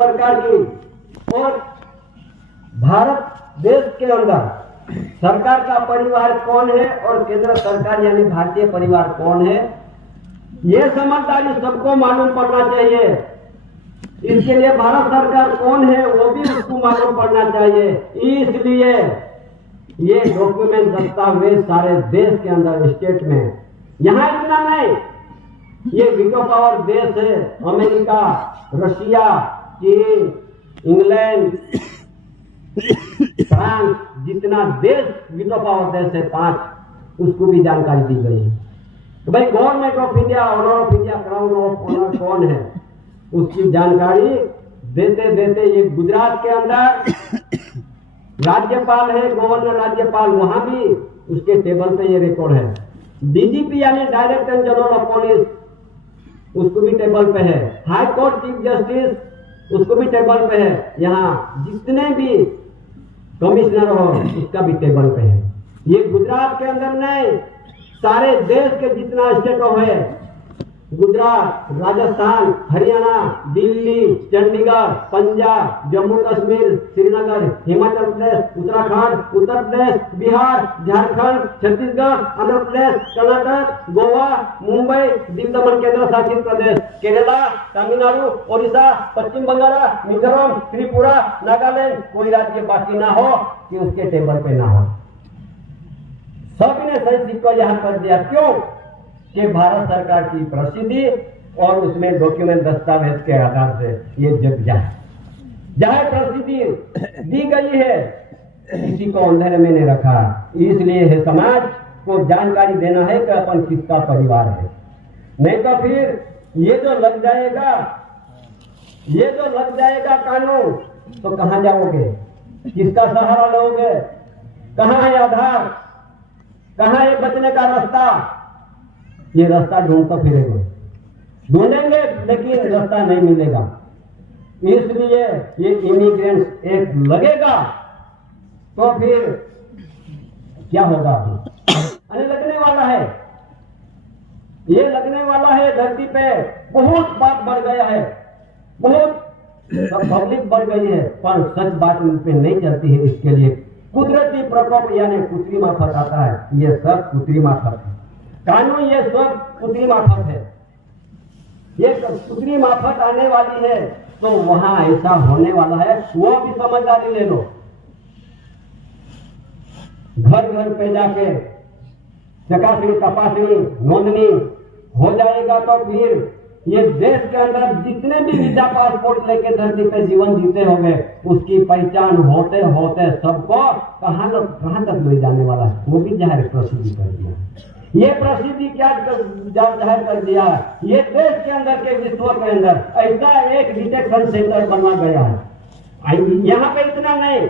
सरकार की और भारत देश के अंदर सरकार का परिवार कौन है और केंद्र सरकार यानी भारतीय परिवार कौन है, ये समझदारी सबको मालूम पड़ना चाहिए। इसके लिए भारत सरकार कौन है वो भी उसको मालूम पड़ना चाहिए। इसलिए ये डॉक्यूमेंट दस्तावेज सारे देश के अंदर स्टेट में, यहाँ इतना नहीं, ये वीटो पावर देश है। अमेरिका, रशिया, चीन, इंग्लैंड, फ्रांस जितना देश वीटो पावर देश है 5, उसको भी जानकारी दी गई है। तो भाई government of India, honour of India, crown of honour कौन है उसकी जानकारी देते देते ये गुजरात के अंदर राज्यपाल है, गवर्नर राज्यपाल, वहां भी उसके टेबल पे ये रिकॉर्ड है। डीजीपी यानी डायरेक्टर जनरल ऑफ पुलिस, उसको भी टेबल पे है। हाई कोर्ट चीफ जस्टिस, उसको भी टेबल पे है। यहाँ जितने भी कमिश्नर हो उसका भी टेबल पे है। ये गुजरात के अंदर नहीं, सारे देश के जितना स्टेटों है, गुजरात, राजस्थान, हरियाणा, दिल्ली, चंडीगढ़, पंजाब, जम्मू कश्मीर, श्रीनगर, हिमाचल प्रदेश, उत्तराखंड, उत्तर प्रदेश, बिहार, झारखंड, छत्तीसगढ़, आंध्र प्रदेश, कर्नाटक, गोवा, मुंबई, दीव दमन केंद्र शासित प्रदेश, केरला, तमिलनाडु, ओडिशा, पश्चिम बंगाल, मिजोरम, त्रिपुरा, नागालैंड, कोई राज्य बाकी ना हो कि उसके टेबल पे ना हो। सभी ने सही सिक्का यहाँ कर दिया। क्यों? कि भारत सरकार की प्रसिद्धि और उसमें डॉक्यूमेंट दस्तावेज के आधार से ये जग जाए, जहां प्रसिद्धि दी गई है किसी को अंधेरे में नहीं रखा। इसलिए है समाज को जानकारी देना है कि अपन किसका परिवार है, नहीं तो फिर ये जो लग जाएगा कानून, तो कहां जाओगे, किसका सहारा लोगे, कहां है आधार, कहां है बचने का रास्ता? ये रास्ता ढूंढते फिरेंगे, ढूंढेंगे लेकिन रास्ता नहीं मिलेगा। इसलिए ये इमिग्रेंट्स एक्ट लगेगा तो फिर क्या होगा? अरे लगने वाला है, ये लगने वाला है। धरती पे बहुत बात बढ़ गया है, बहुत पब्लिक बढ़ गई है, पर सच बात उन पे नहीं चलती है। इसके लिए कुदरती प्रकोप यानी कृत्रिम आफत आता है। ये सब कृत्रिम आफत है, कानून ये सब कृत्रिम आफत है। ये कृत्रिम आफत आने वाली है तो वहां ऐसा होने वाला है, वो भी समझदारी ले लो। घर घर पे जाके चकासनी, तपासनी, नोंदनी हो जाएगा तो फिर ये देश के अंदर जितने भी वीजा पासपोर्ट लेके धरती पे जीवन जीते होंगे उसकी पहचान होते होते सबको कहां तक ले जाने वाला है, वो भी जाहिर प्रसिद्धि कर दिया। ये प्रसिद्धि क्या जाहिर कर दिया? ये देश के अंदर के विश्व के अंदर ऐसा एक डिटेक्शन सेंटर बना गया है। यहाँ पे इतना नहीं,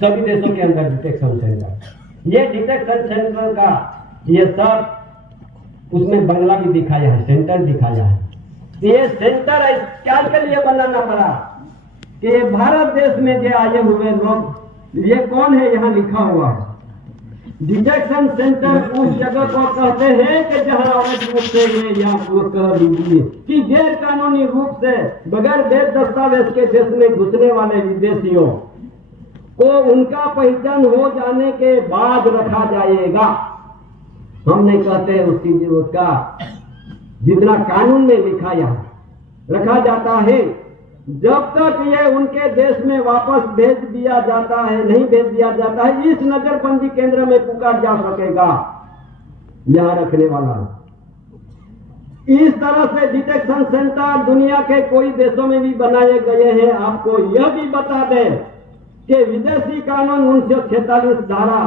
सभी देशों के अंदर डिटेक्शन सेंटर। ये डिटेक्शन सेंटर का ये सब उसमें बंगला भी दिखाया है, सेंटर दिखाया है। ये सेंटर क्या के लिए बनाना पड़ा कि भारत देश में जो आए हुए लोग, ये कौन है यहाँ लिखा हुआ है। डिटेक्शन सेंटर उस जगह को कहते हैं कि जहां अवैध रूप से ये यहाँ कर दीजिए कि गैर कानूनी रूप से बगैर वैध दस्तावेज के देश में घुसने वाले विदेशियों को उनका पहचान हो जाने के बाद रखा जाएगा। हम नहीं कहते उसका जितना कानून में लिखा यहाँ रखा जाता है, जब तक ये उनके देश में वापस भेज दिया जाता है, नहीं भेज दिया जाता है, इस नजरबंदी केंद्र में पुकार जा सकेगा यहां रखने वाला। इस तरह से डिटेक्शन सेंटर दुनिया के कोई देशों में भी बनाए गए हैं। आपको यह भी बता दें कि विदेशी कानून 1946 धारा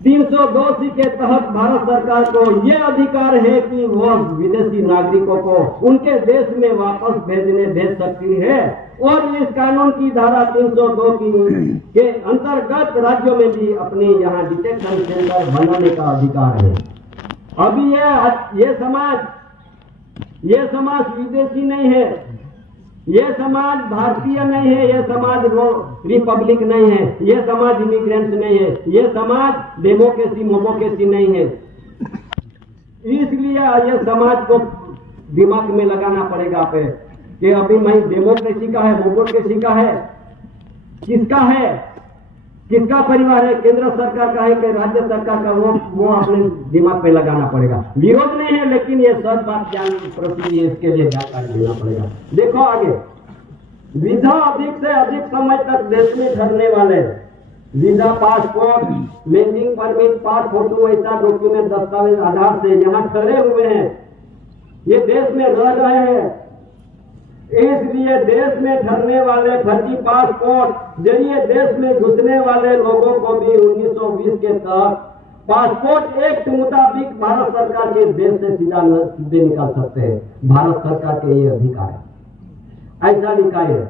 302 के तहत भारत सरकार को यह अधिकार है कि वह विदेशी नागरिकों को उनके देश में वापस भेज सकती है। और इस कानून की धारा 302 के अंतर्गत राज्यों में भी अपने यहाँ डिटेक्शन सेंटर बनाने का अधिकार है। अभी ये समाज विदेशी नहीं है, ये समाज भारतीय नहीं है, ये समाज रिपब्लिक नहीं है, ये समाज इमिग्रेंट्स नहीं है, ये समाज डेमोक्रेसी नहीं है। इसलिए ये समाज को दिमाग में लगाना पड़ेगा पे कि अभी मैं डेमोक्रेसी का है, मोक्रेसी का है, किसका है, किसका परिवार है, केंद्र सरकार का है कि राज्य सरकार का, वो अपने दिमाग पे लगाना पड़ेगा। विरोध नहीं है, लेकिन ये सब बात ज्ञान प्रति इसके लिए जानकारी देना पड़ेगा। देखो आगे, वीजा अधिक से अधिक समय तक देश में ठहरने वाले, वीजा, पासपोर्ट, लैंडिंग परमिट, पास फोटो, ऐसा डॉक्यूमेंट, दस्तावेज आधार से यहाँ ठहरे हुए हैं, ये देश में रह रहे हैं। इसलिए देश में ठहरने वाले फर्जी पासपोर्ट जरिए देश में घुसने वाले लोगों को भी 1920 के तहत पासपोर्ट एक्ट मुताबिक भारत सरकार के देश से सीधे निकाल सकते हैं। भारत सरकार के ये अधिकार है, ऐसा लिखा है।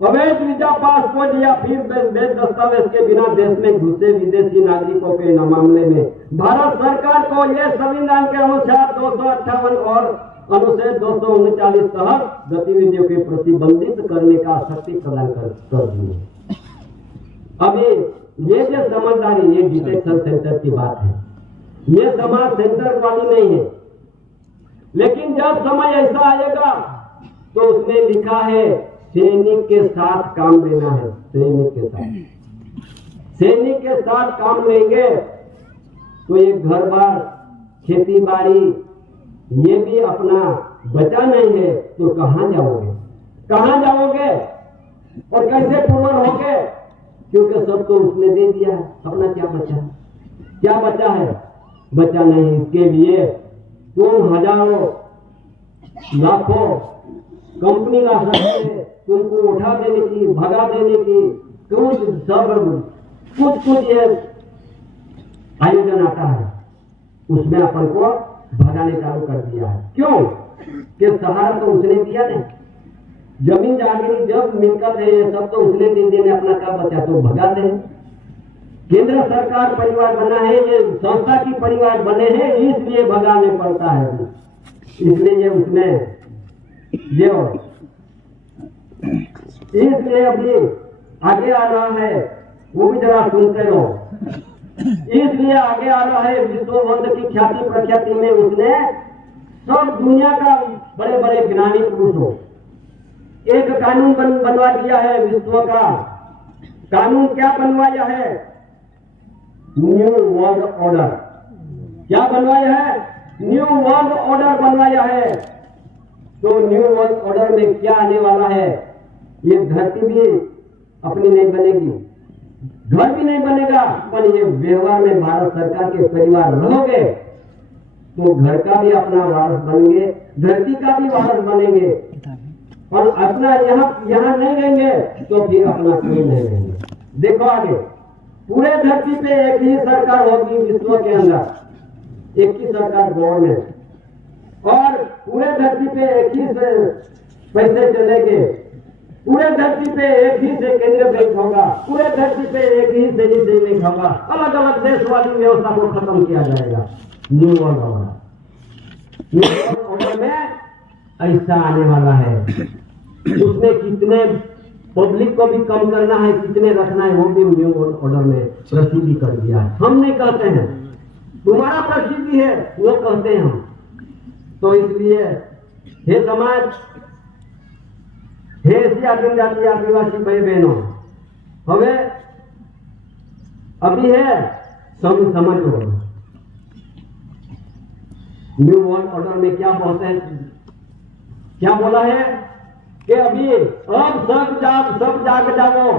अवैध वीजा, पासपोर्ट या फिर वैध दस्तावेज के बिना देश में घुसे विदेशी नागरिकों के मामले में भारत सरकार को यह संविधान के अनुसार 258 और अनुच्छेद 239 तहत गतिविधियों के प्रतिबंधित करने का शक्ति प्रदान कर दी है। अभी ये जो समझदारी, ये डिटेक्शन सेंटर की बात है, ये समाज सेंटर वाली नहीं है, लेकिन जब समय ऐसा आएगा तो उसमें लिखा है सैनिक के साथ काम लेना है। सैनिक के साथ काम लेंगे तो ये घर बार, खेती बाड़ी, ये भी अपना बचा नहीं है तो कहां जाओगे, कहां जाओगे और कैसे पूर्ण होगे? क्योंकि सब तो उसने दे दिया है। अपना क्या बचा, क्या बचा है? बचा नहीं। इसके लिए तुम हजारों लाखों कंपनी ला सकते, तुमको उठा देने की, भगा देने की, कुछ ये आयोजन आता है, उसमें अपन को भगाने चालू कर दिया है। क्यों? कि सहारा तो उसने दिया नहीं, जमीन जागीर जब मिलकत है ये सब तो उसने दे दिया, अपना क्या बचा तो भगा दे। केंद्र सरकार परिवार बना है, ये संस्था की परिवार बने हैं, इसलिए भगाने पड़ता है। इसलिए ये उसमें जो इसलिए अभी आगे आ रहा है वो भी जरा सुनते रहो। इसलिए आगे आ रहा है विश्व युद्ध की ख्याति प्रख्याति में उसने सब दुनिया का बड़े बड़े ज्ञानी पुरुषों एक कानून बनवा दिया है। विश्व का कानून क्या बनवाया है? New world order. क्या बनवाया है? न्यू वर्ल्ड ऑर्डर बनवाया है। तो न्यू वर्ल्ड ऑर्डर में क्या आने वाला है? ये धरती भी अपनी नहीं बनेगी, घर भी नहीं बनेगा, पर ये व्यवहार में भारत सरकार के परिवार रहोगे तो घर का भी अपना वारस बनेंगे, धरती का भी वारस बनेंगे, और अपना यहाँ नहीं रहेंगे तो फिर अपना कोई नहीं रहेंगे। देखो आगे, पूरे धरती पे एक ही सरकार होगी विश्व के अंदर, एक ही सरकार गवर्नमेंट, और पूरे धरती पे एक ही से पैसे चलेंगे, पूरे धरती पे एक ही से केंद्रीय बैंक होगा, पूरे धरती पे एक ही से सैनिक होगा, अलग अलग देश वाली व्यवस्था को खत्म किया जाएगा। New world order, new world order में ऐसा आने वाला है। उसमें कितने पब्लिक को भी कम करना है, कितने रखना है, वो भी न्यू वर्ल्ड ऑर्डर में प्रसिद्धि कर दिया है। हम नहीं कहते हैं, तुम्हारा प्रसिद्धि है, वो कहते हैं हम। तो इसलिए हे समाज, हे एशिया जनजाति आदिवासी भाई बहनों, हमें अभी है समझो न्यू वर्ल्ड ऑर्डर में क्या बोलते हैं, क्या बोला है कि अभी अब सब जाग जाओ।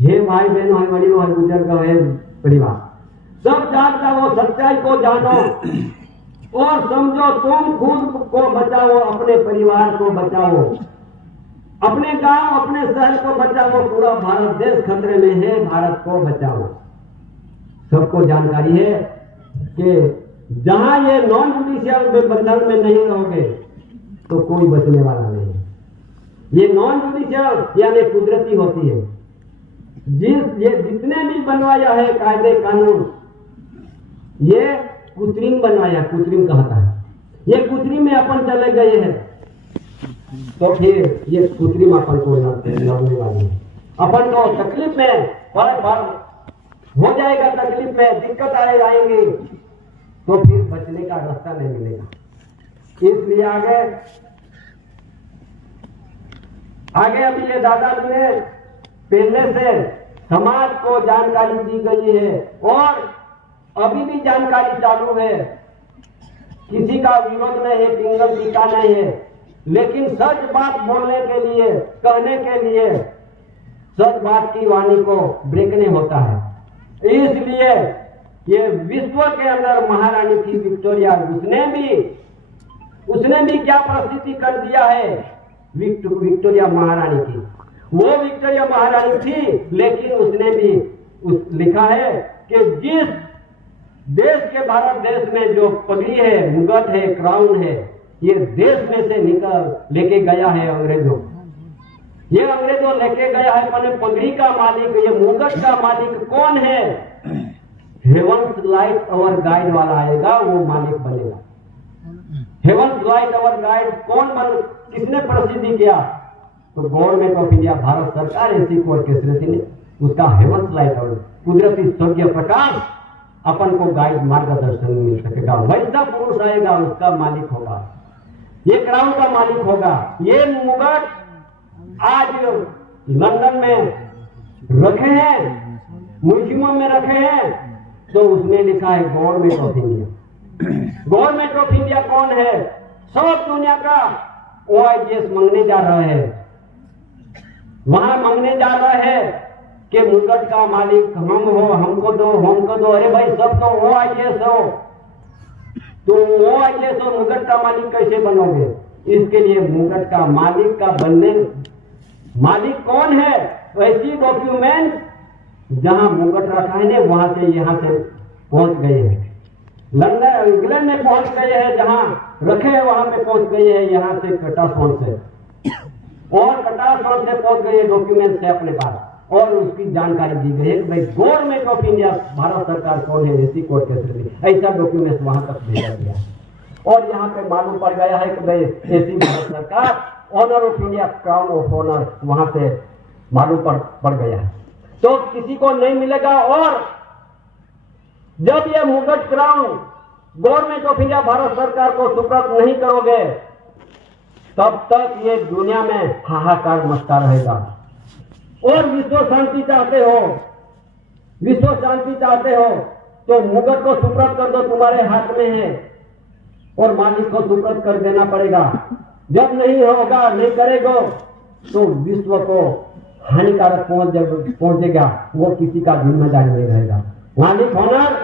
हे भाई बहनों, है बड़ी, है बुजुर्ग, है परिवार, सब जाग जाओ, सच्चाई को जानो और समझो। तुम खुद को बचाओ, अपने परिवार को बचाओ, अपने गांव, अपने शहर को बचाओ। पूरा भारत देश खतरे में है, भारत को बचाओ। सबको जानकारी है कि जहां ये नॉन जुडिशियल में बंधन में नहीं रहोगे तो कोई बचने वाला नहीं है। ये नॉन जुडिशियल यानी कुदरती होती है। ये जितने भी बनवाया है कायदे कानून, ये कृत्रिम बनवाया, कृत्रिम कहता है। ये कृत्रिम में अपन चले गए हैं तो फिर ये कृत्रिम अपन को लड़ने वाली है। अपन को तकलीफ में बार हो जाएगा, तकलीफ में दिक्कत आएंगी तो फिर बचने का रास्ता नहीं मिलेगा। इसलिए आगे आगे अभी ये दादाजी ने पहले से समाज को जानकारी दी गई है और अभी भी जानकारी चालू है। किसी का विरोध नहीं है, टिंगल टीका नहीं है, लेकिन सच बात बोलने के लिए, कहने के लिए सच बात की वाणी को ब्रेक नहीं होता है। इसलिए ये विश्व के अंदर महारानी थी विक्टोरिया, उसने भी क्या प्रसिद्धि कर दिया है विक्टोरिया महारानी की। वो विक्टोरिया महारानी थी, लेकिन उसने भी लिखा है कि जिस देश के भारत देश में जो पगड़ी है, मुगट है, क्राउन है, ये देश में से निकल लेके गया है अंग्रेजों। ये अंग्रेजों लेके गया है, मैंने पगड़ी का मालिक, ये मुगट का मालिक कौन है? हेवंस लाइट अवर गाइड वाला आएगा, वो मालिक बनेगा। हेवंस लाइट अवर गाइड किसने प्रसिद्धि किया? तो गवर्नमेंट ऑफ इंडिया, भारत सरकार ऐसी कोर्ट के ने उसका हेवंस लाइट और कुदरती स्वर्गीय प्रकाश अपन को गाइड मार्गदर्शन मिल सकेगा। वैसा पुरुष आएगा, उसका मालिक होगा, ये क्राउन का मालिक होगा। ये मुगट आज लंदन में रखे हैं, म्यूजियम में रखे हैं, तो उसमें लिखा है government of India. Government of India कौन है? सब दुनिया का OIGS मांगने जा रहे हैं, वहां मांगने जा रहे हैं कि मुगट का मालिक हम हो, हमको दो, हमको दो। अरे भाई, सब तो OIGS हो, तो OIGS और मुगट का मालिक कैसे बनोगे? इसके लिए मुगट का मालिक का बनने, मालिक कौन है? ऐसी डॉक्यूमेंट जहां मुगट रखा है ना, वहां से यहां से पहुंच गए हैं, लंदन इंग्लैंड में पहुंच गए हैं, जहां रखे हैं वहां पे पहुंच गए हैं, यहां से कटासोन से, और कटासोन से पहुंच गए डॉक्यूमेंट से अपने पास, और उसकी जानकारी दी गई है कि भाई गवर्नमेंट ऑफ इंडिया, भारत सरकार कौन है, ऐसी कोर्ट के ऐसा डॉक्यूमेंट वहां तक भेजा गया। और यहाँ पे मालूम पड़ गया है कि भाई ऐसी भारत सरकार honour of India, crown of honour वहां से मालूम पड़ गया है, तो किसी को नहीं मिलेगा। और जब ये मुगट crown government of India, Bharat सरकार को सुपुर्द नहीं करोगे, तब तक ये दुनिया में हाहाकार मचता रहेगा। और विश्व शांति चाहते हो, विश्व शांति चाहते हो, तो मुगट को सुपुर्द कर दो, तुम्हारे हाथ में है, और मालिक को सुपुर्द कर देना पड़ेगा। जब नहीं होगा, नहीं करेगा, तो विश्व को हानिकारक पहुंचेगा, वो किसी का जिम्मेदारी नहीं रहेगा। मालिक honour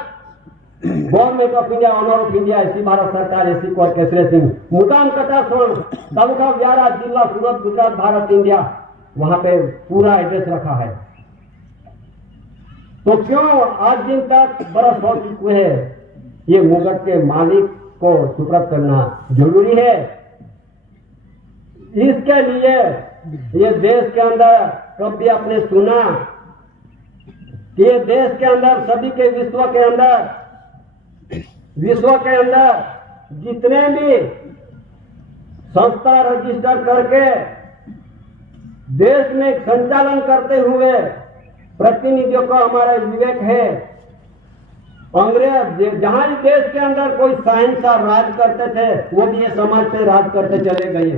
government of India, honour of India, ऐसी भारत सरकार, ऐसी कोर्ट केसरी सिंह, मुकाम कटासोन, तालुका व्यारा, जिला सूरत, गुजरात, भारत, इंडिया, वहां पे पूरा एड्रेस रखा है। तो क्यों आज दिन तक बरस हो चुके हैं, ये मुगट के मालिक को सुपुर्द करना जरूरी है। इसके लिए ये देश के अंदर कभी आपने सुना कि ये देश के अंदर, सभी के विश्व के अंदर जितने भी संस्था रजिस्टर करके देश में संचालन करते हुए प्रतिनिधियों का हमारा विवेक है। अंग्रेज जहां देश के अंदर कोई शहंशाह राज करते थे, वो भी ये समाज पे राज करते चले गए।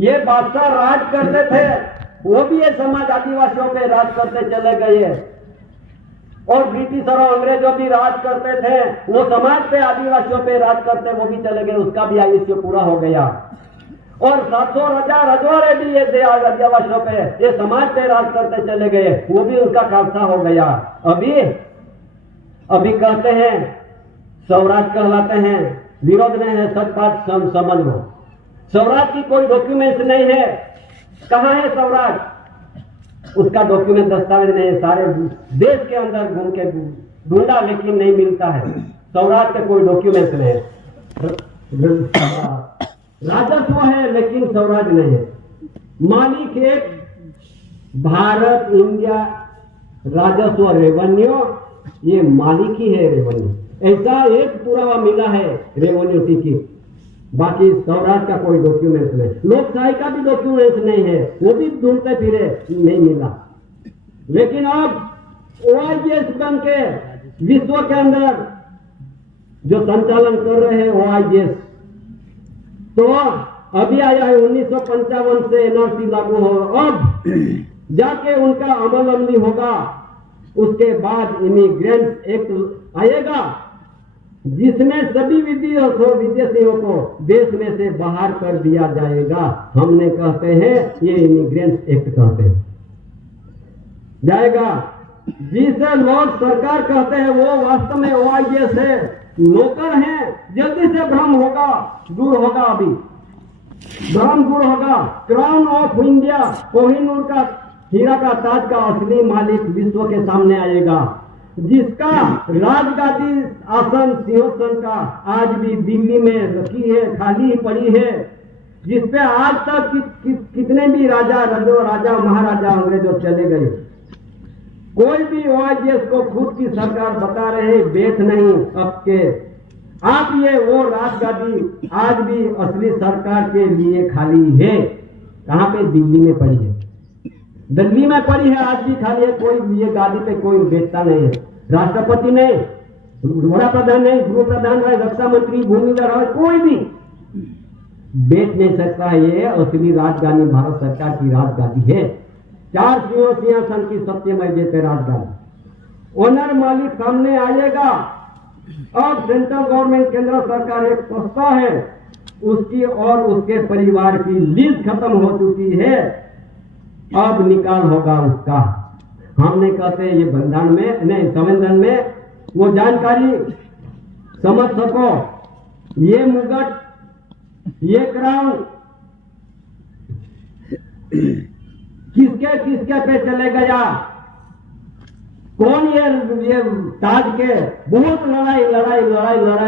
ये बादशाह राज करते थे, वो भी ये समाज आदिवासियों पे राज करते चले गए। और ब्रिटिश और अंग्रेजों भी राज करते थे, वो समाज पे आदिवासियों पे राज करते, वो भी चले गए, उसका भी आयुष्य पूरा हो गया। और 700 हजार हजारे भी ये आदिवासियों पे, ये समाज पे राज करते चले गए, वो भी उनका खालसा हो गया। अभी कहते हैं स्वराज कहलाते हैं, विरोध नहीं है, सच बात समझ लो। स्वराज की कोई डॉक्यूमेंट नहीं है। कहाँ है स्वराज? उसका डॉक्यूमेंट, दस्तावेज नहीं है। सारे देश के अंदर घूम के ढूंढा, लेकिन नहीं मिलता है। स्वराज का कोई डॉक्यूमेंट नहीं है। राजस्व है, लेकिन स्वराज नहीं है। मालिक एक भारत, इंडिया, राजस्व, रेवेन्यू, ये मालिक ही है रेवेन्यू। ऐसा एक पुरावा मिला है रेवेन्यू की, बाकी स्वराज का कोई डॉक्यूमेंट नहीं। लोकशाही का भी डॉक्यूमेंट नहीं है, वो भी ढूंढते फिरे, नहीं मिला। लेकिन अब OIGS बन के विश्व के अंदर जो संचालन कर रहे हैं OIGS, तो अभी आया है 1955 से एनआरसी लागू हो, अब जाके उनका अमल अमली होगा। उसके बाद इमिग्रेंट्स एक्ट आएगा जिसमें सभी विदेशियों को देश में से बाहर कर दिया जाएगा। हमने कहते हैं ये इमिग्रेंट्स एक्ट कहते हैं जाएगा। जिसे लोग सरकार कहते हैं वो वास्तव में OIS है, नौकर हैं। जल्दी से भ्रम होगा, दूर होगा, अभी भ्रम दूर होगा। क्राउन ऑफ इंडिया, कोहिनूर का हीरा का ताज का असली मालिक विश्व के सामने आएगा, जिसका राजगादी आसन सिंहासन का आज भी दिल्ली में रखी है, खाली ही पड़ी है, जिसपे आज तक कितने भी राजा महाराजा अंग्रेजों चले गए। कोई भी OIS को खुद की सरकार बता रहे बेच नहीं अब के आप, ये वो राजगादी आज भी असली सरकार के लिए खाली है। कहाँ पे? दिल्ली में पड़ी है, दिल्ली में पड़ी है, आज भी खाली है। कोई ये गादी पे कोई बेचता नहीं है। राष्ट्रपति नहीं, बड़ा प्रधान नहीं, गृह प्रधान रहे, रक्षा मंत्री, भूमिधर रहे, कोई भी बेच नहीं सकता है। ये असली राजगादी भारत सरकार की राजगादी है। 4 सिंहासन की सत्यमय देते राजगादी। ओनर मालिक सामने आएगा। अब सेंट्रल गवर्नमेंट, केंद्र सरकार एक संस्था है, उसकी और उसके परिवार की लीज खत्म हो चुकी है, अब निकाल होगा उसका। हमने कहते हैं ये बंधन में नहीं, संविधान में वो जानकारी समझ सको। ये मुगट, ये क्राउन किसके किसके पे चले गया, कौन ये ताज के बहुत लड़ाई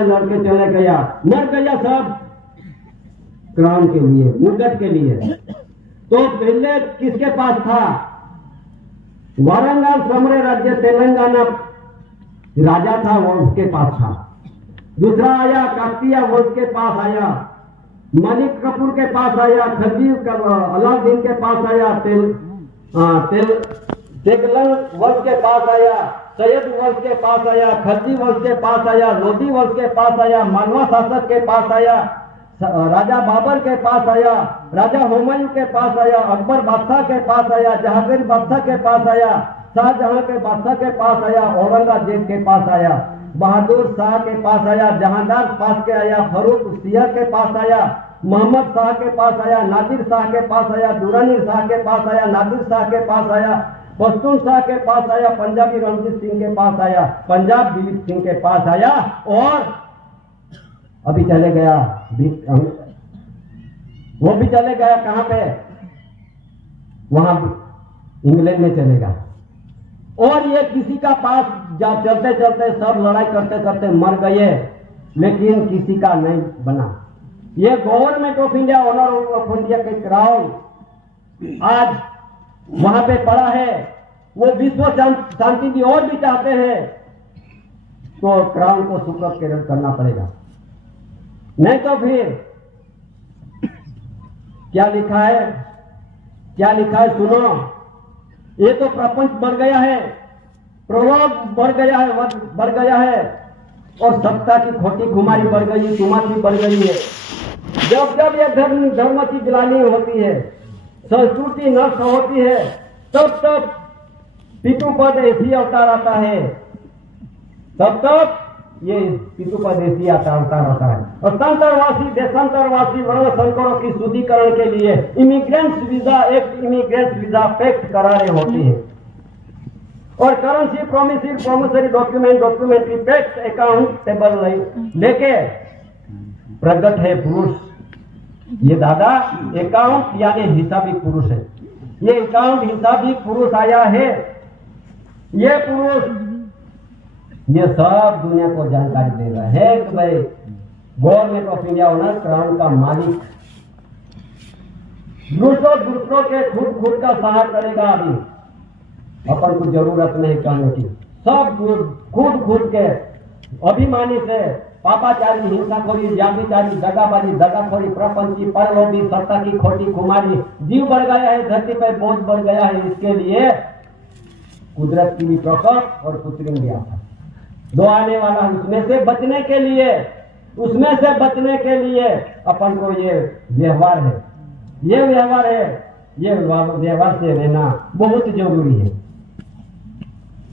लड़के चले गया, मर गया सब क्राउन के लिए, मुगट के लिए। तो पहले किसके पास था? वारंगल समरे राज्य तेलंगाना राजा था, वो उसके पास था। दूसरा आया काकतिया, वो उसके पास आया। मलिक कपूर के पास आया, खलजी अलाउद्दीन के पास आया, तेगलन वंश के पास आया, सैयद वंश के पास आया, खलजी वंश के पास आया, लोधी वंश के पास आया, मालवा शासक के पास आया, राजा बाबर के पास आया, राजा हुमायूं के पास आया, अकबर बादशाह के पास आया, जहांगीर बादशाह के पास आया, शाहजहां के बादशाह के पास आया, औरंगजेब के पास आया, बहादुर शाह के पास आया, जहांदार पास के आया, फरूक सियर के पास आया, मोहम्मद शाह के पास आया, नादिर शाह के पास आया, दुरानी शाह के पास आया, नादिर शाह के पास आया, पश्तून शाह के पास आया, पंजाबी रणजीत सिंह के पास आया, पंजाब दिलीप सिंह के पास आया, और अभी चले गया वो भी चले गया कहां पे? वहां इंग्लैंड में चलेगा। और ये किसी का पास चलते चलते सब लड़ाई करते करते मर गए, लेकिन किसी का नहीं बना। ये government of India, honour of India के क्राउन आज वहां पे पड़ा है। वो विश्व शांति की और भी चाहते हैं, तो क्राउन को सुप्रभात करना पड़ेगा, नहीं तो फिर क्या लिखा है, क्या लिखा है सुनो। ये तो प्रपंच बढ़ गया है, प्रलोभ बढ़ गया है, और सत्ता की खोटी खुमारी बढ़ गई, तुमारी बढ़ गई है। जब जब ये धर्म की गिलानी होती है, संस्कृति नष्ट होती है, तब तब पितृपद ऐसी अवतार आता है, तब ये पितृपद ऐसी अवतार आता है। और संतरवासी देशांतरवासी वर्ण संकरों की शुद्धिकरण के लिए immigrants visa act, immigrants visa pact करारे होती है। और currency promissory documentary pact accountable लेके प्रगट है पुरुष। ये दादा अकाउंट यानी हिसाबी पुरुष है। ये अकाउंट हिसाबी पुरुष आया है। ये पुरुष ये सब दुनिया को जानकारी दे रहा है कि भाई government of India owner crown का मालिक दूसरों के खुद का सहारा करेगा। अभी अपन को जरूरत नहीं कहने की, सब खुद के अभिमानी से पापाचारी, हिंसाखोरी, जातिचारी, दगाबाजी, दगाखोरी, प्रपंची, परलोभी, सत्ता की खोटी खुमारी, जीव बढ़ गया है, धरती पर बोझ बढ़ गया है। इसके लिए कुदरत की भी प्रकोप और कृत्रिम भी आता, दो आने वाला, उसमें से बचने के लिए उसमें से बचने के लिए अपन को ये व्यवहार है, ये व्यवहार है, ये व्यवहार से रहना बहुत जरूरी है।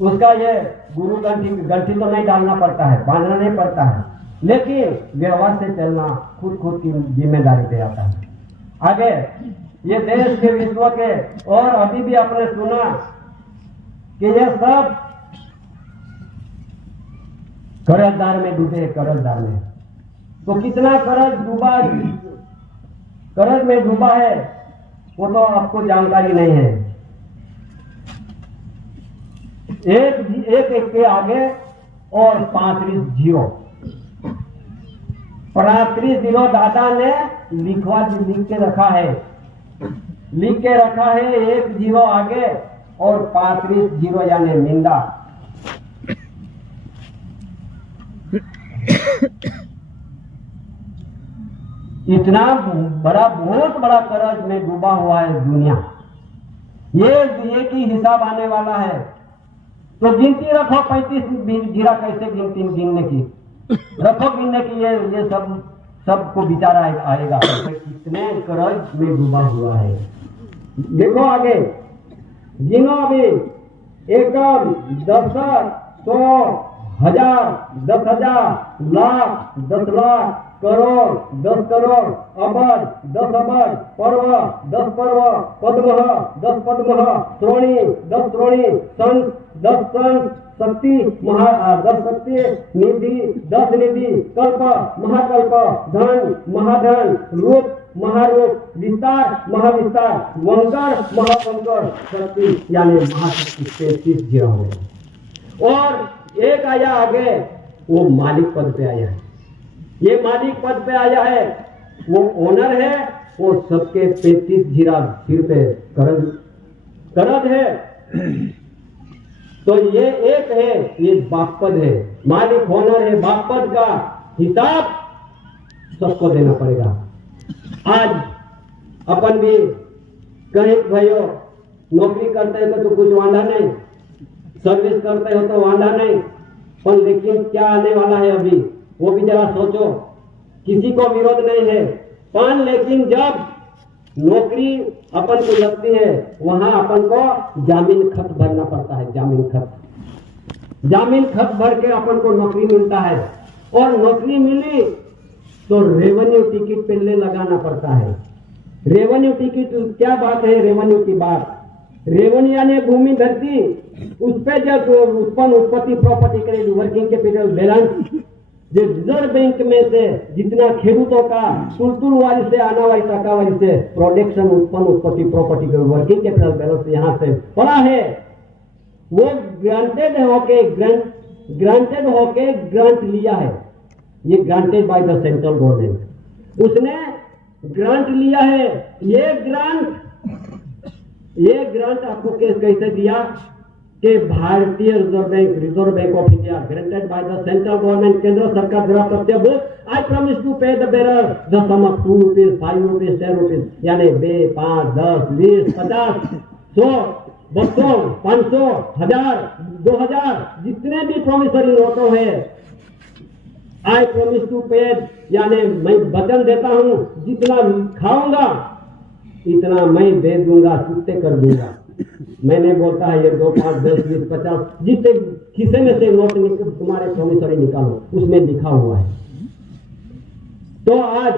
उसका ये गुरु गंठी तो नहीं डालना पड़ता है, बांधना नहीं पड़ता है, लेकिन व्यवहार से चलना खुद की जिम्मेदारी पे आता है। आगे ये देश के, विश्व के, और अभी भी आपने सुना कि ये सब कर्जदार में डूबे, कर्जदार में। तो कितना कर्ज में डूबा है वो तो आपको जानकारी नहीं है। एक के आगे और 35 जीरो, 35 जीरो दादा ने लिख के रखा है, एक जीरो आगे और 35 जीरो यानी मिंदा। इतना बड़ा, बहुत बड़ा कर्ज में डूबा हुआ है दुनिया। ये की हिसाब आने वाला है। तो गिनती रखो 35 जीरा कैसे गिनने की रखो, गिनने की ये सबको विचार आएगा कितने कर्ज में डूबा हुआ है। देखो आगे गिनो अभी, एकम, 10, 100, 1000, 10,000, लाख, 10 लाख, करोड़, 10 करोड़, अबज, 10 अबज, पर्व, 10 पर्व, पद्म, 10 पद्म, श्रोणी, 10 श्रोणी, संत, 10 संत, शक्ति, 10 शक्ति, निधि, 10 निधि, कल्प, महाकल्प, धन, महाधन, रूप, महारूप, विस्तार, महाविस्तार, वंकर, महावंकर, शक्ति यानी महाशक्ति। 33 जीरो हो गए। और एक आया आगे, वो मालिक पद पे आया है। ये मालिक पद पे आया है, वो ओनर है, वो सबके 35 जीरा सिर पे कर्ज है। तो ये एक है, ये बाप पद है, मालिक ओनर है, बाप पद का हिसाब सबको देना पड़ेगा। आज अपन भी कहीं भाइयों नौकरी करते हो तो कुछ वांधा नहीं, सर्विस करते हो तो वांधा नहीं, पर लेकिन क्या आने वाला है अभी वो भी जरा सोचो। किसी को विरोध नहीं है, पर लेकिन जब नौकरी अपन को लगती है वहां अपन को जामीन खत भरना पड़ता है। जामीन खत भर के अपन को नौकरी मिलता है, और नौकरी मिली तो रेवेन्यू टिकट पहले लगाना पड़ता है। रेवेन्यू टिकट क्या बात है? रेवेन्यू की बात, रेवेन्यू यानी भूमि धरती, उस पर जब उत्पत्ति प्रॉपर्टी करेगी, वर्किंग कैपिटल बैलेंस, जो रिजर्व बैंक में से जितना खेडूतों का तुलतुल वाली से आना वाली टका वाली से प्रोडक्शन उत्पत्ति प्रॉपर्टी का वर्किंग कैपिटल बैलेंस यहाँ से पड़ा है, वो ग्रांटेड होके ग्रांट लिया है। ये granted by the central government, उसने ग्रांट लिया है। ये ग्रांट आपको कैसे दिया कि भारतीय reserve bank of India granted by the central government, केंद्र सरकार द्वारा प्रत्यभूत, I promise to pay the bearer the sum of 2 rupees, 5 rupees, 10 rupees, यानी 2, 5, 10, 20, 50, 100, 200, 500, 1000, 2000, जितने भी प्रोमिसरी नोटों है, आई प्रॉमिस टू पे, यानी मैं वचन देता हूं जितना खाऊंगा इतना मैं दे दूंगा, चुकते कर दूंगा। मैंने बोलता है ये 2, 5, 10, 20, 50 जितने खिसे में से नोट तुम्हारे प्रोमिसरी निकालो, उसमें लिखा हुआ है। तो आज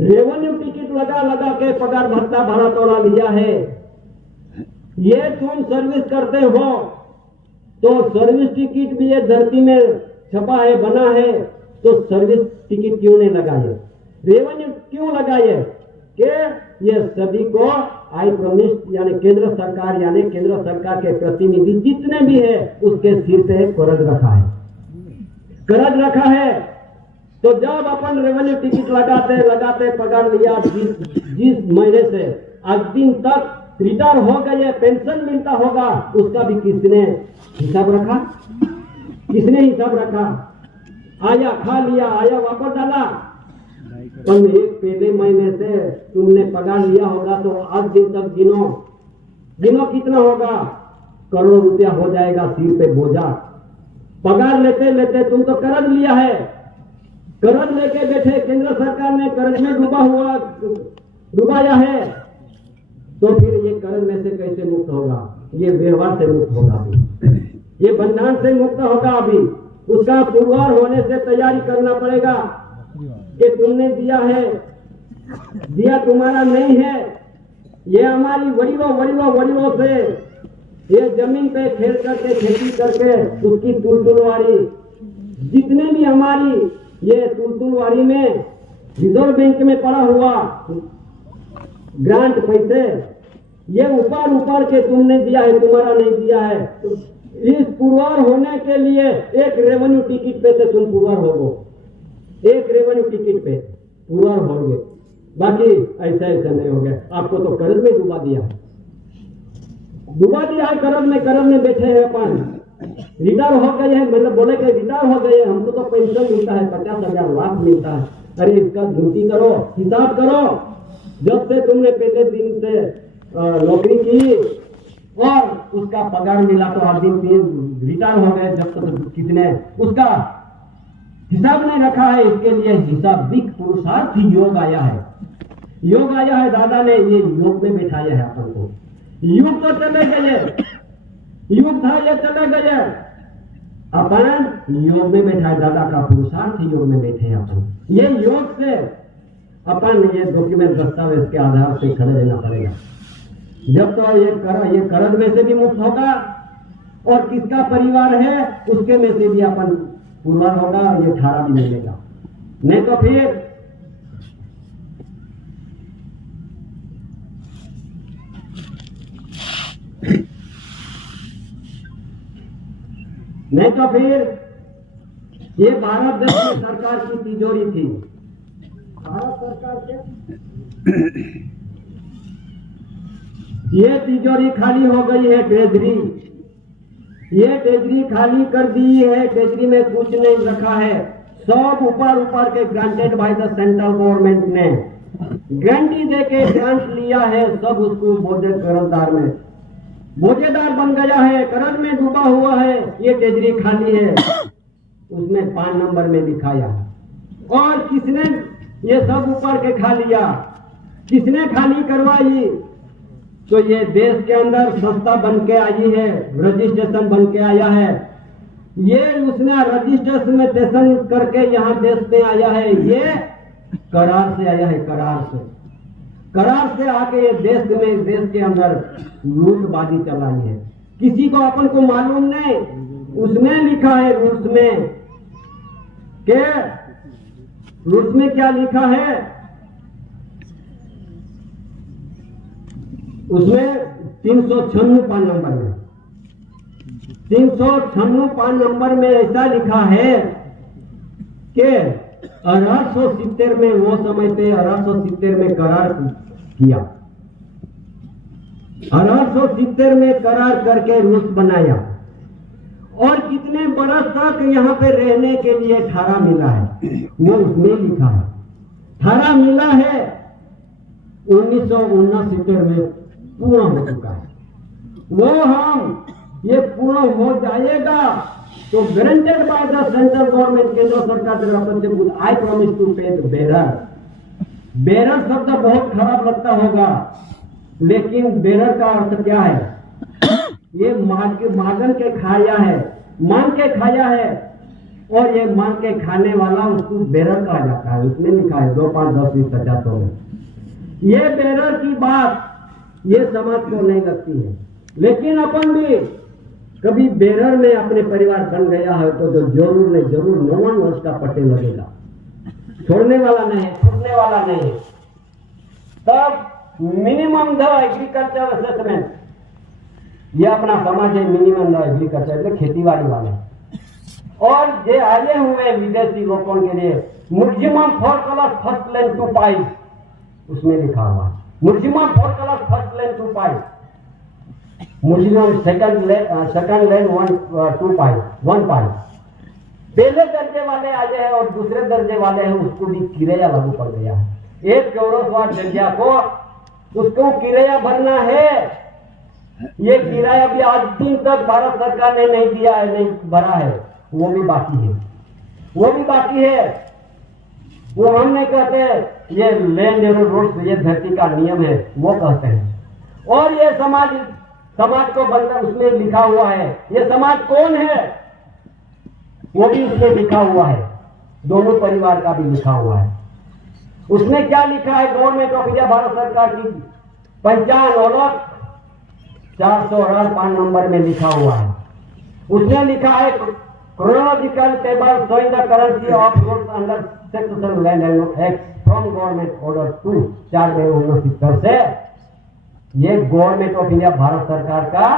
रेवेन्यू टिकट लगा के पगार भत्ता भरा तोड़ा लिया है। ये तुम सर्विस करते हो तो सर्विस टिकट भी ये धरती में छपा है, बना है, तो सर्विस टिकट क्यों नहीं लगाए? रेवेन्यू क्यों लगाए? कि ये सभी को आई प्रॉमिस, यानी केंद्र सरकार के प्रतिनिधि जितने भी है उसके सिर पे कर्ज रखा है। तो जब अपन रेवेन्यू टिकट लगाते पगार लिया, जिस महीने से आज दिन तक रिटायर हो गए, पेंशन मिलता होगा, उसका भी किसने हिसाब रखा? आया खा लिया, आया वापस डाला। पर एक पहले महीने से तुमने पगार लिया होगा तो आज दिन तक गिनो कितना होगा? करोड़ रुपया हो जाएगा सिर पे बोझा। पगार लेते तुम तो कर्ज लिया है, कर्ज लेके बैठे, केंद्र सरकार ने कर्ज में डुबाया है, तो फिर ये कर्ज में से कैसे मुक्त होगा? ये व्यवहार से मुक्त होगा, अभी ये बंधन से मुक्त होगा। अभी उसका पुरवार होने से तैयारी करना पड़ेगा कि तुमने दिया है, दिया तुम्हारा नहीं है। ये हमारी वड़िलों से ये जमीन पे खेल करके, खेती करके, उसकी तुलतुलवारी, जितने भी हमारी ये तुलतुलवारी में रिजर्व बैंक में पड़ा हुआ ग्रांट पैसे, ये ऊपर के तुमने दिया है, तुम्हारा नहीं दिया है। तो इस पुरवार होने के लिए एक रेवेन्यू टिकट पे से तुम पुरवार होगो, एक रेवेन्यू टिकट पे पुरवार होंगे, बाकी ऐसा नहीं हो गया। आपको तो कर्ज में डुबा दिया है, कर्ज में बैठे हैं अपन, रिटायर हो गए हैं, मतलब बोले कि रिटायर हो गए, हमको तो पेंशन मिलता है, 50,000 लाख मिलता है। अरे इसका गिनती करो, हिसाब करो, जब से तुमने पहले दिन से नौकरी की और उसका पगार मिला तो 8 दिन रिटायर हो गए, जब तक कितने उसका हिसाब नहीं रखा है। इसके लिए हिसाब दिख पुरुषार्थ योग आया है, योग आया है। दादा ने ये योग में बिठाया है अपन को। युग तो चले गए, युग था ये चले गए, अपन योग में बैठा है। दादा का पुरुषार्थ योग में बैठे हैं अपन। ये योग से अपन ये डॉक्यूमेंट दस्तावेज के आधार से खड़े रहना पड़ेगा। जब तो ये कर्ज में से भी मुक्त होगा और किसका परिवार है उसके में से भी अपन पुरवार होगा, ये ठारा भी मिलेगा। नहीं तो फिर ये भारत देश की सरकार की तिजोरी थी। भारत सरकार के ये तिजोरी खाली हो गई है, ट्रेजरी, ये ट्रेजरी खाली कर दी है। ट्रेजरी में कुछ नहीं रखा है, सब ऊपर के granted by the central government ने गारंटी देके ग्रांट लिया है, सब उसको बोझे कर्जदार में बोझेदार बन गया है, कर्ज में डूबा हुआ है। ये ट्रेजरी खाली है, उसमें 5 नंबर में दिखाया। और किसने ये सब ऊपर के खा लिया? किसने खाली करवाई? तो ये देश के अंदर संस्था बन के आई है, रजिस्ट्रेशन बन के आया है। ये उसने रजिस्ट्रेशन करके यहाँ देश में आया है। ये करार से आया है, करार से आके ये देश के अंदर लूटबाजी चलाई है। किसी को अपन को मालूम नहीं, उसमें लिखा है रूल्स में क्या लिखा है? उसमें 396 5 नंबर में 396 5 नंबर में ऐसा लिखा है कि 1870 में वो समय पे 1870 में करार किया, 1870 में करार करके रूल्स बनाया। और कितने बरस तक यहाँ पे रहने के लिए ठारा मिला है, वो उसमें लिखा है। ठारा मिला है 1969 में पूर्ण हो चुका है। वो हम ये पूर्ण हो जाएगा तो guaranteed bye the central government, केंद्र सरकार द्वारा आई promise to pay the bearer. Bearer शब्द बहुत खराब लगता होगा, लेकिन बेरर का अर्थ क्या है? ये मांगन के खाया है, मांग के खाया है, और ये मांग के खाने वाला उसको बेरर कहा जाता है। उसमें लिखा है 2, 5, 10, 20, 50, 100 में। ये बेरर की बात ये समाज को नहीं लगती है, लेकिन अपन भी कभी बेरर में अपने परिवार बन गया है तो जरूर 9 वर्ष का पट्टे लगेगा। छोड़ने वाला नहीं, छूटने वाला नहीं। तब मिनिमम द एग्रीकल्चर असेसमेंट, ये अपना समाज है मिनिमम द एग्रीकल्चर, खेतीबाड़ी वाले। और ये आए हुए विदेशी लोगों के लिए maximum 4 class first land two pipe, उसमें लिखा हुआ maximum 4 class first land two pipe, maximum second land 1 pipe. पहले दर्जे वाले आए हैं और दूसरे दर्जे वाले हैं, उसको भी किराया लागू पड़ गया है। 1 चौरसवार दर्जा को उसको किराया भरना है। ये किराया भी आज दिन तक भारत सरकार ने नहीं दिया है, नहीं भरा है, वो भी बाकी है। वो हम नहीं कहते ये लैंड रूल्स, ये धरती का नियम है, वो कहते हैं। और ये समाज को बनकर उसमें लिखा हुआ है। ये समाज कौन है वो भी उसमें लिखा हुआ है, दोनों परिवार का भी लिखा हुआ है। उसमें क्या लिखा है? गवर्नमेंट ऑफ इंडिया, भारत सरकार की पहचान ओलख 408 नंबर में लिखा हुआ है। उसमें लिखा है chronological table showing the currency of rules under section land act from government order 2 4 मई 1970 से। ये गवर्नमेंट ऑफ इंडिया, भारत सरकार का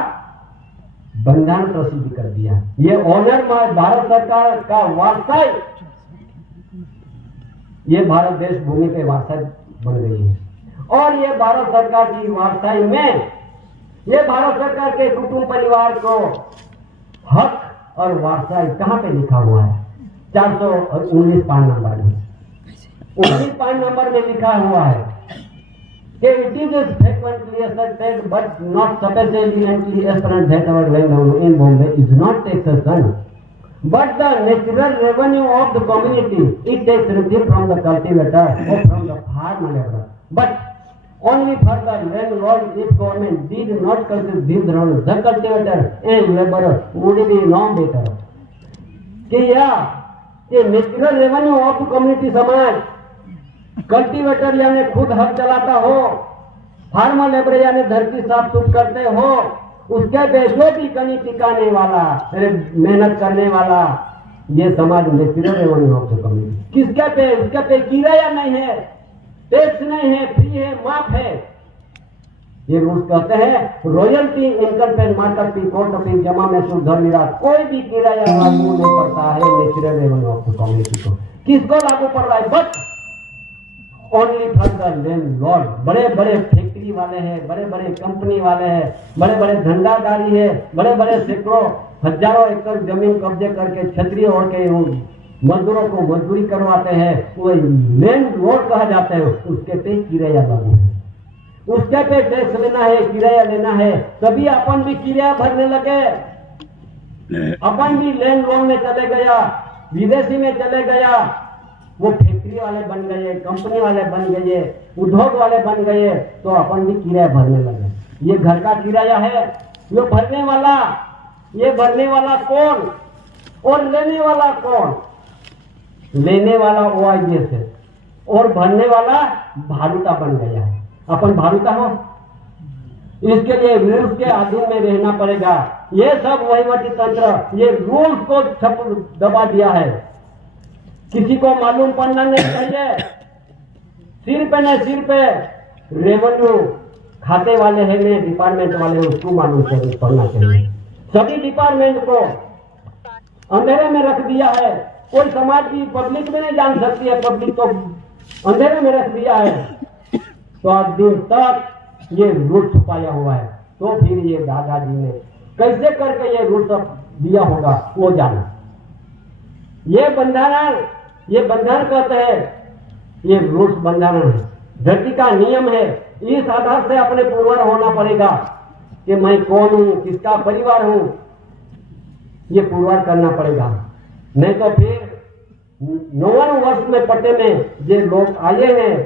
बंधारण प्रसिद्ध कर दिया। ये ऑनर भारत सरकार का वारसा, ये भारत देश भूमि के वारसा बन गई है। और ये भारत सरकार की वारसाई में ये भारत सरकार के कुटुंब परिवार को हक और वारसाई कहां पे लिखा हुआ है? 419 नंबर में, 19 नंबर में लिखा हुआ है कि it is frequently asserted but not sufficiently apparent that our land in Bombay is not taxation but the natural revenue of the community. It takes revenue from the cultivator or from the farm laborer, but only for the landlord if government did not consider this round the cultivator and laborer would be no better. कि ये natural revenue of community, समाज cultivator यानी खुद हल चलाता हो, farmer labour यानी धरती साफ सुफ करते हो, उसके पे जो भी कनी टिकाने वाला, मेहनत करने वाला, ये समाज natural revenue of the community. किसके पे? उसके पे किराया नहीं है, टैक्स नहीं है, फ्री है, माफ है। ये रूल्स कहते हैं रॉयल्टी, इनकम टैक्स, मार्केट फी, कोर्ट फी, जमा में शुद्ध धन निराश, कोई भी किराया लागू नहीं पड़ता है natural revenue of the community को। किसको लागू पड़ रहा है? But only for the landlord. बड़े बड़े फैक्ट्री वाले हैं, बड़े बड़े कंपनी वाले हैं, बड़े बड़े धंधादारी है, बड़े बड़े सैकड़ों हजारों एकड़ जमीन कब्जे करके छतरी ओढ़ के मजदूरों को मजदूरी करवाते हैं, वो लैंडलॉर्ड कहा जाता है। उसके पे किराया लागू है, उसके पे टैक्स लेना है, किराया लेना है। तभी अपन भी किराया भरने लगे, अपन भी लैंड लोन में चले गया, विदेशी में चले गया, वो फैक्ट्री वाले बन गए, कंपनी वाले बन गए, उद्योग वाले बन गए, तो अपन भी किराया भरने लगे। ये घर का किराया है, ये भरने वाला कौन और लेने वाला कौन? लेने वाला OIS है और भरने वाला भाड़ुता बन गया है। अपन भाड़ुता हो, इसके लिए रूल्स के अधीन में रहना पड़ेगा। ये सब वहीवटी तंत्र, ये रूल्स को छप दबा दिया है, किसी को मालूम पड़ना नहीं चाहिए। सिर पे रेवेन्यू खाते वाले हैं, ने डिपार्टमेंट वाले, उसको मालूम पड़ना चाहिए। सभी डिपार्टमेंट को अंधेरे में रख दिया है। कोई समाज की पब्लिक में नहीं जान सकती है, पब्लिक को अंधेरे में रख दिया है। तो आज दिन तक ये रूल छुपाया हुआ है। तो फिर ये दादाजी ने कैसे करके ये रूल दिया होगा वो जाना। ये बंधन कहते हैं, ये रूल्स बंधन है, धरती का नियम है। इस आधार से अपने पूर्वर होना पड़ेगा कि मैं कौन हूं, किसका परिवार हूं, ये पूर्वर करना पड़ेगा। नहीं तो फिर 9 वर्ष में पट्टे में ये लोग आए हैं,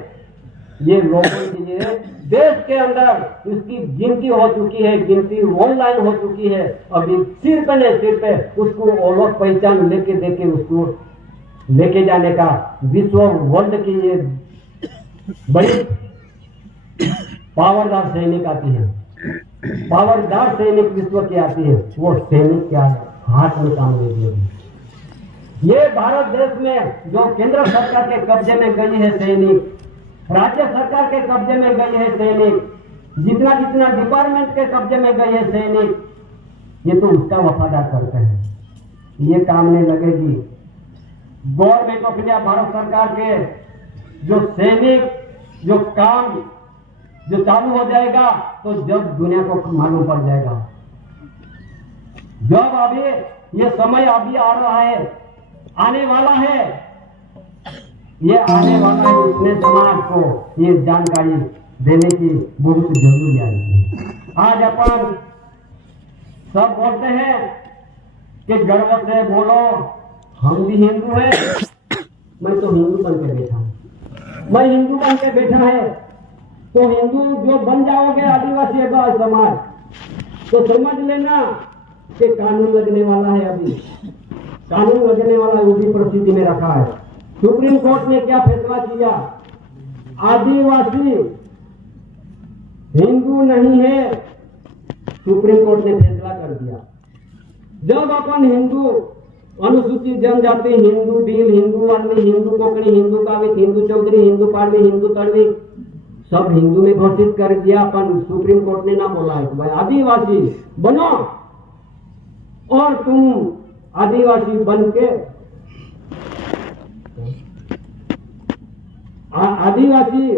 ये लोगों के लिए देश के अंदर इसकी गिनती हो चुकी है, गिनती ऑनलाइन हो चुकी है। अभी सिर पे उसको ओलख पहचान लेके देके उसको लेके जाने का विश्व वर्ल्ड की ये बड़ी पावरदार सैनिक आती है, पावरदार सैनिक विश्व की आती है। वो सैनिक क्या हाथ में काम ले दिए। ये भारत देश में जो केंद्र सरकार के कब्जे में गई है सैनिक, राज्य सरकार के कब्जे में गई है सैनिक, जितना डिपार्टमेंट के कब्जे में गई है सैनिक, ये तो उसका वफादार करते हैं। ये काम नहीं लगेगी। गवर्नमेंट ऑफ इंडिया, भारत सरकार के जो सैनिक, जो काम जो चालू हो जाएगा, तो जब दुनिया को मालूम पड़ जाएगा, जब अभी ये समय अभी आ रहा है, आने वाला है, ये आने वाला है, उसने समाज को ये जानकारी देने की बहुत जरूरी है। आज अपन सब बोलते हैं कि गर्व से बोलो हम भी हिंदू हैं। मैं तो हिंदू बन के बैठा हूं। मैं हिंदू बन के बैठा है, तो हिंदू जो बन जाओगे आदिवासी समाज, तो समझ लेना कि कानून लगने वाला है। अभी कानून लगने वाला है, वो भी प्रसिद्धि में रखा है। सुप्रीम कोर्ट ने क्या फैसला किया? आदिवासी हिंदू नहीं है, सुप्रीम कोर्ट ने फैसला कर दिया। जब अपन हिंदू, अनुसूचित जनजाति, हिंदू भील, हिंदू वाल्मी, हिंदू कोकणी, हिंदू कावित, हिंदू चौधरी, हिंदू पाड़वी, हिंदू तड़वी, सब हिंदू में घोषित कर दिया। अपन सुप्रीम कोर्ट ने ना बोला है कि भाई आदिवासी बनो, और तुम आदिवासी बन के आदिवासी,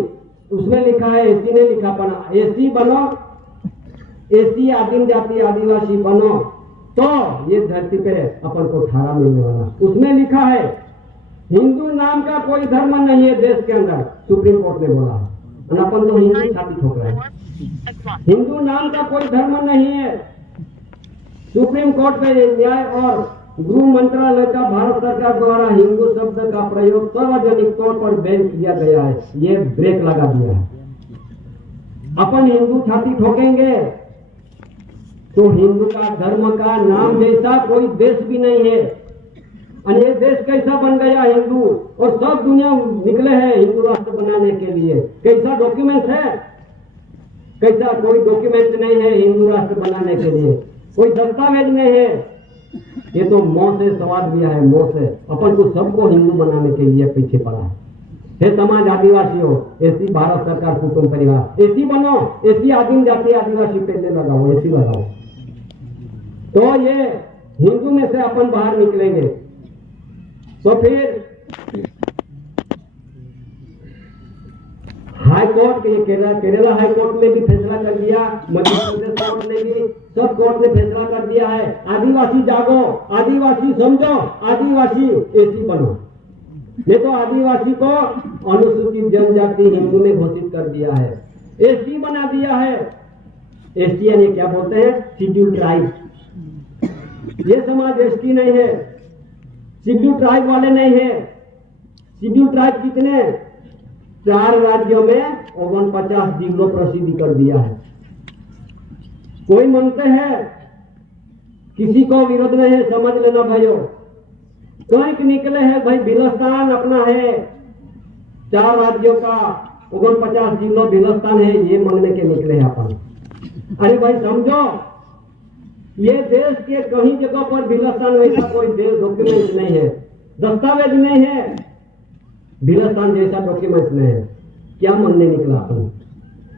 उसमें लिखा है, एसी ने लिखा पना, एसी बनो, एसी आदिम जाति आदिवासी बनो, तो ये धरती पे अपन को ठारा मिलने वाला। उसमें लिखा है हिंदू नाम का कोई धर्म नहीं है देश के अंदर, सुप्रीम कोर्ट ने बोला। और अपन तो हिंदू छाती ठोक रहे हैं। हिंदू नाम का कोई धर्म नहीं है। सुप्रीम कोर्ट में न्याय और गृह मंत्रालय का भारत सरकार द्वारा हिंदू शब्द का प्रयोग सार्वजनिक तौर पर बैन किया गया है। ये ब्रेक लगा दिया है। अपन हिंदू छाती ठोकेंगे तो हिंदू का धर्म का नाम जैसा कोई देश भी नहीं है। और ये देश कैसा बन गया हिंदू, और सब दुनिया निकले हैं हिंदू राष्ट्र बनाने के लिए। कैसा डॉक्यूमेंट है? कैसा कोई डॉक्यूमेंट नहीं है हिंदू राष्ट्र बनाने के लिए, कोई दस्तावेज नहीं है। ये तो मौत से सवाल दिया है, मौत से अपन को सबको हिंदू बनाने के लिए पीछे पड़ा है। हे समाज आदिवासी हो, एसी भारत सरकार कुटुंब परिवार, एसी बनो, एसी आदिम जाति आदिवासी पहले लगाओ, एसी लगाओ, तो ये हिंदू में से अपन बाहर निकलेंगे। तो फिर हाई कोर्ट के केरला हाई कोर्ट ने भी फैसला कर दिया, मध्य प्रदेश कोर्ट ने भी, सब कोर्ट ने फैसला कर दिया है, आदिवासी जागो, आदिवासी समझो, आदिवासी एसी बनो। ये तो आदिवासी को अनुसूचित जनजाति हिंदू में घोषित कर दिया है, एसी बना दिया है। एसटी यानी क्या बोलते हैं? Schedule tribe. ये समाज एसटी नहीं है, शेड्यूल ट्राइब वाले नहीं है। शेड्यूल ट्राइब कितने? 4 राज्यों में 49 जिलों प्रसिद्धि कर दिया है। कोई मानते हैं, किसी को विरोध नहीं है, समझ लेना भाइयों। कहीं निकले हैं भाई, भिलस्तान अपना है, 4 राज्यों का 49 जिलों भिलस्तान है, ये मांगने के निकले हैं अपन। अरे भाई समझो, ये देश के कहीं जगह पर भिलस्तान वैसा कोई डॉक्यूमेंट नहीं है, दस्तावेज नहीं है, भिलस्तान जैसा डॉक्यूमेंट नहीं है। क्या मानने निकला अपन?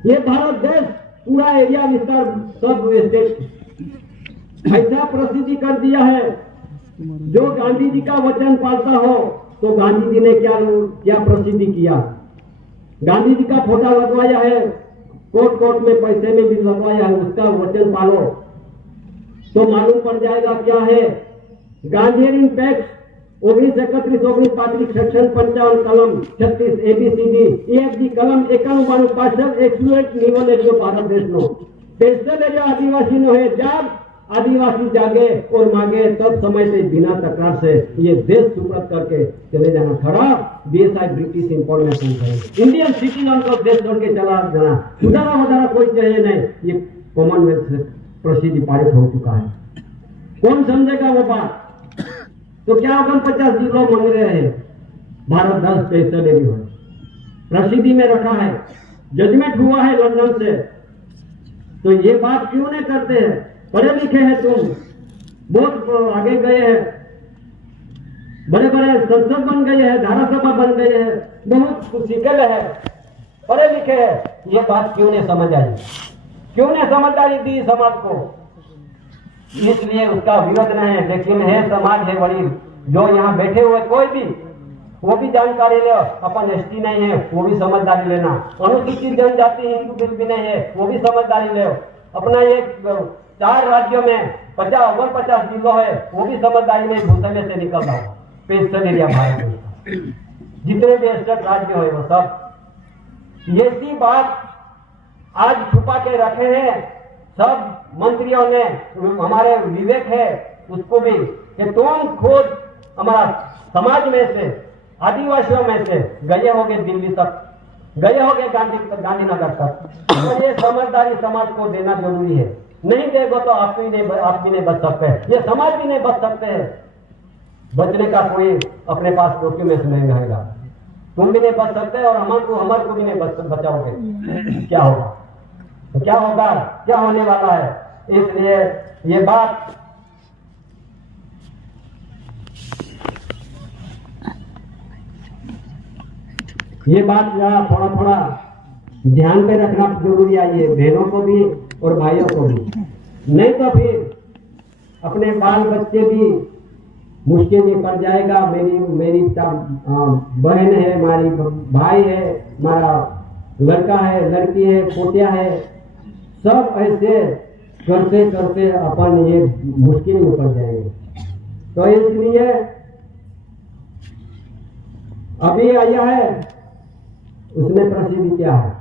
ये भारत देश पूरा एरिया विस्तार सब स्टेट ऐसा प्रसिद्धि कर दिया है। जो गांधी जी का वचन पालता हो, तो गांधी जी ने क्या प्रसिद्धि किया? गांधी जी का फोटो लगवाया है, कोर्ट में पैसे में भी लगवाया है, उसका वचन पालो तो मालूम पड़ जाएगा क्या है। गांधीयन पैक्ट 1931-1935 सेक्शन 55 कलम 36 ABCD EFG कलम 91 પાછળ એક્સપ્લોઇટ નિવલે જો ભારત દેશનો સ્પેશિયલ जो आदिवासी नो है। जब आदिवासी जागे और मांगे, तब समय से बिना तकरार से ये देश सुप्रत करके चले जाना। खराब BSI ब्रिटिश इंफॉर्मेशन है, इंडियन सिटीजन को देश छोड़ के चला जाना, सुधारा वधारा कोई चाहिए नहीं। ये कॉमनवेल्थ से प्रसिद्धि पारित हो चुका है। कौन समझेगा वो बात? तो क्या 49 जिलों मांग रहे हैं? भारत 10 स्पेशल एरिया है, प्रसिद्धि में रखा है, जजमेंट हुआ है लंदन से। तो ये बात क्यों नहीं करते हैं? पढ़े लिखे हैं तुम, बहुत आगे गए हैं, बड़े बड़े संसद बन गए हैं, धारासभा बन गए हैं, बहुत कुछ सीखे है, पढ़े लिखे हैं। ये बात क्यों नहीं समझ आई? क्यों नहीं समझदारी दी समाज को? इसलिए उसका विरोध नहीं है, लेकिन है समाज है बड़ी, जो यहाँ बैठे हुए कोई भी, वो भी जानकारी ले। अपन एसटी नहीं है, वो भी समझदारी लेना। अनुसूचित जनजाति हिंदू बिल भी नहीं है, वो भी समझदारी ले। अपना ये 4 राज्यों में 50 जिलों है, वो भी समझदारी में घुसने से निकल रहा हो। पेंशन एरिया भारत में जितने भी स्टेट राज्य है वो सब ये सी बात आज छुपा के रखे हैं सब मंत्रियों ने। हमारे विवेक है उसको भी कि तुम खुद हमारा समाज में से आदिवासियों में से गए होंगे दिल्ली तक, गए होंगे गांधीनगर तक। तो ये समझदारी समाज को देना जरूरी है। नहीं देगा तो आप भी नहीं बच सकते, ये समाज भी नहीं बच सकते हैं। बचने का कोई अपने पास डॉक्यूमेंट नहीं रहेगा, तुम भी नहीं बच सकते और हमारे को भी नहीं बचाओगे। क्या होगा तो क्या होगा, क्या होने वाला है। इसलिए ये बात थोड़ा थोड़ा ध्यान पे रखना जरूरी है, ये बहनों को भी और भाइयों को भी। नहीं तो फिर अपने बाल बच्चे भी मुश्किल में पड़ जाएगा। मेरी बहन है, हमारी भाई है, हमारा लड़का है, लड़की है, पोतिया है, सब ऐसे करते करते अपन ये मुश्किल में पड़ जाएंगे। तो इसलिए अभी आया है, उसमें प्रसिद्धि क्या है।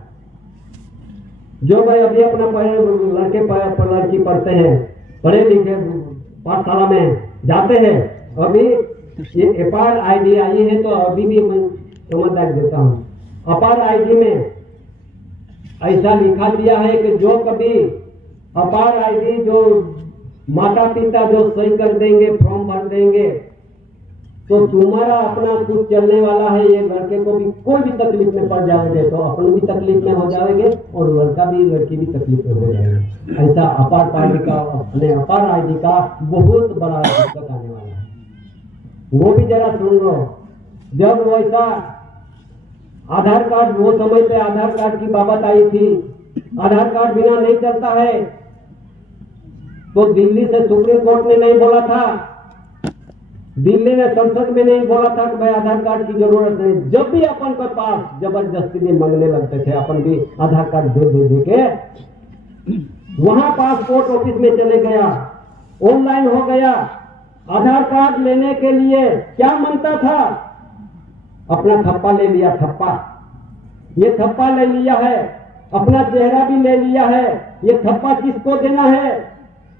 जो भाई अभी अपना लड़की पढ़ते हैं, पढ़े लिखे पाठशाला में जाते हैं, अभी ये अपार आईडी आई है, तो अभी भी मैं समझदारी देता हूँ। अपार आईडी में ऐसा लिखा दिया है कि जो कभी अपार आईडी जो माता पिता जो सही कर देंगे, फॉर्म भर देंगे, तो तुम्हारा अपना कुछ चलने वाला है। ये लड़के को भी कोई भी तकलीफ में पड़ जाओगे तो अपन भी तकलीफ में हो जाएंगे और लड़का भी लड़की भी तकलीफ में हो जाएंगे। ऐसा अपार पार्टी का अपने अपार आईडी का बहुत बड़ा दिक्कत आने वाला है। वो भी जरा सुन लो। जब वैसा आधार कार्ड, वो समय पे आधार कार्ड की बात आई थी, आधार कार्ड बिना नहीं चलता है, तो दिल्ली से सुप्रीम कोर्ट ने नहीं बोला था, दिल्ली ने संसद में नहीं बोला था कि भाई आधार कार्ड की जरूरत नहीं। जब भी अपन के पास जबरदस्ती में मांगने लगते थे, अपन भी आधार कार्ड दे के वहां पासपोर्ट ऑफिस में चले गया, ऑनलाइन हो गया। आधार कार्ड लेने के लिए क्या मांगता था, अपना थप्पा ले लिया, थप्पा, ये थप्पा ले लिया है, अपना चेहरा भी ले लिया है। ये थप्पा किसको देना है,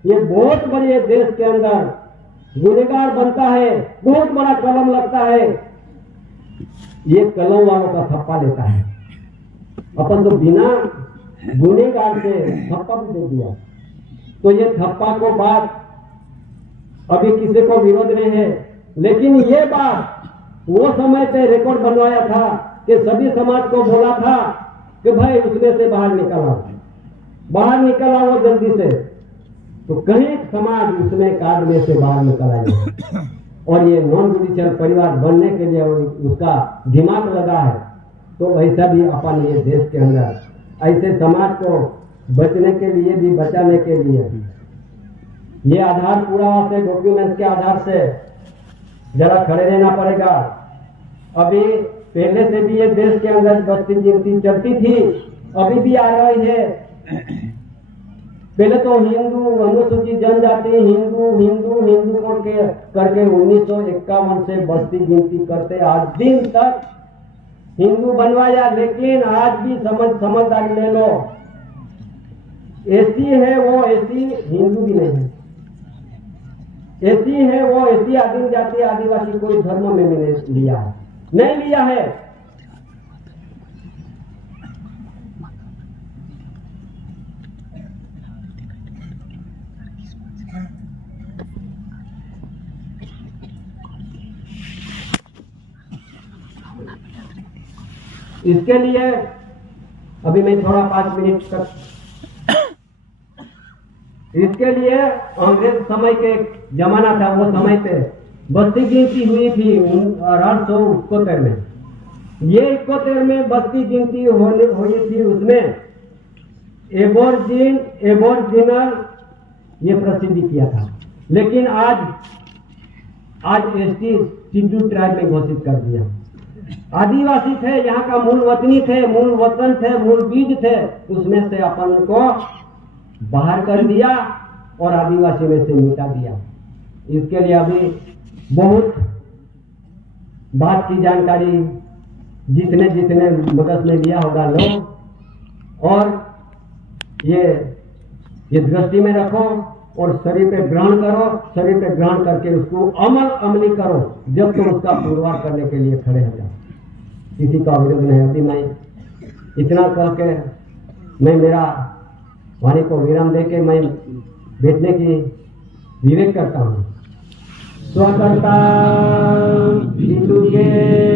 ये बहुत बड़े देश के अंदर गुनहगार बनता है, बहुत बड़ा कलम लगता है, ये कलम वालों का थप्पा लेता है। अपन तो बिना गुनहगार से थप्पा भी दे दिया। तो ये थप्पा को बात अभी किसी को विरोध नहीं है, लेकिन ये बात वो समय पे रिकॉर्ड बनवाया था कि सभी समाज को बोला था कि भाई उसमें से बाहर निकला वो जल्दी से। तो कहीं समाज उसमें कार्ड में से बाहर निकल आए और ये नॉन जुडिशियल परिवार बनने के लिए उसका दिमाग लगा है। तो वैसा भी अपन ये देश के अंदर ऐसे समाज को बचने के लिए भी, बचाने के लिए ये आधार पुरावा से, डॉक्यूमेंट्स के आधार से जरा खड़े रहना पड़ेगा। अभी पहले से भी ये देश के अंदर बस्ती गिनती चलती थी, अभी भी आ रही है। पहले तो हिंदू अनुसूचित जनजाति हिंदू करके 1951 से बस्ती गिनती करते आज दिन तक हिंदू बनवाया। लेकिन आज भी समझदारी ले लो, एसी है वो एसी हिंदू भी नहीं है, एसी है वो एसी आदिम जाति आदिवासी कोई धर्म में नहीं लिया है। इसके लिए अभी मैं थोड़ा 5 मिनट तक, इसके लिए अंग्रेज समय के जमाना था, वो समय पे बस्ती गिनती हुई थी 1871 में। ये 71 में बस्ती गिनती हुई थी, उसमें एबोर्जिनल ये प्रसिद्धि किया था। लेकिन आज एसटी सिंधु ट्राइब में घोषित कर दिया। आदिवासी थे, यहाँ का मूल वतनी थे, मूल वतन थे, मूल बीज थे, उसमें से अपन को बाहर कर दिया और आदिवासी में से मिटा दिया। इसके लिए अभी बहुत बात की जानकारी जितने मदद में लिया होगा लोग, और ये दृष्टि में रखो और शरीर पे ग्रहण करो, शरीर पे ग्रहण करके उसको अमली करो जब तुम उसका पुरवार करने के लिए खड़े हो जाओ। किसी का विरोध नहीं होती। मैं इतना कह के मैं मेरा वाणी को विराम दे के मैं बैठने की विवेक करता हूँ। स्वकर्ता बिंदु के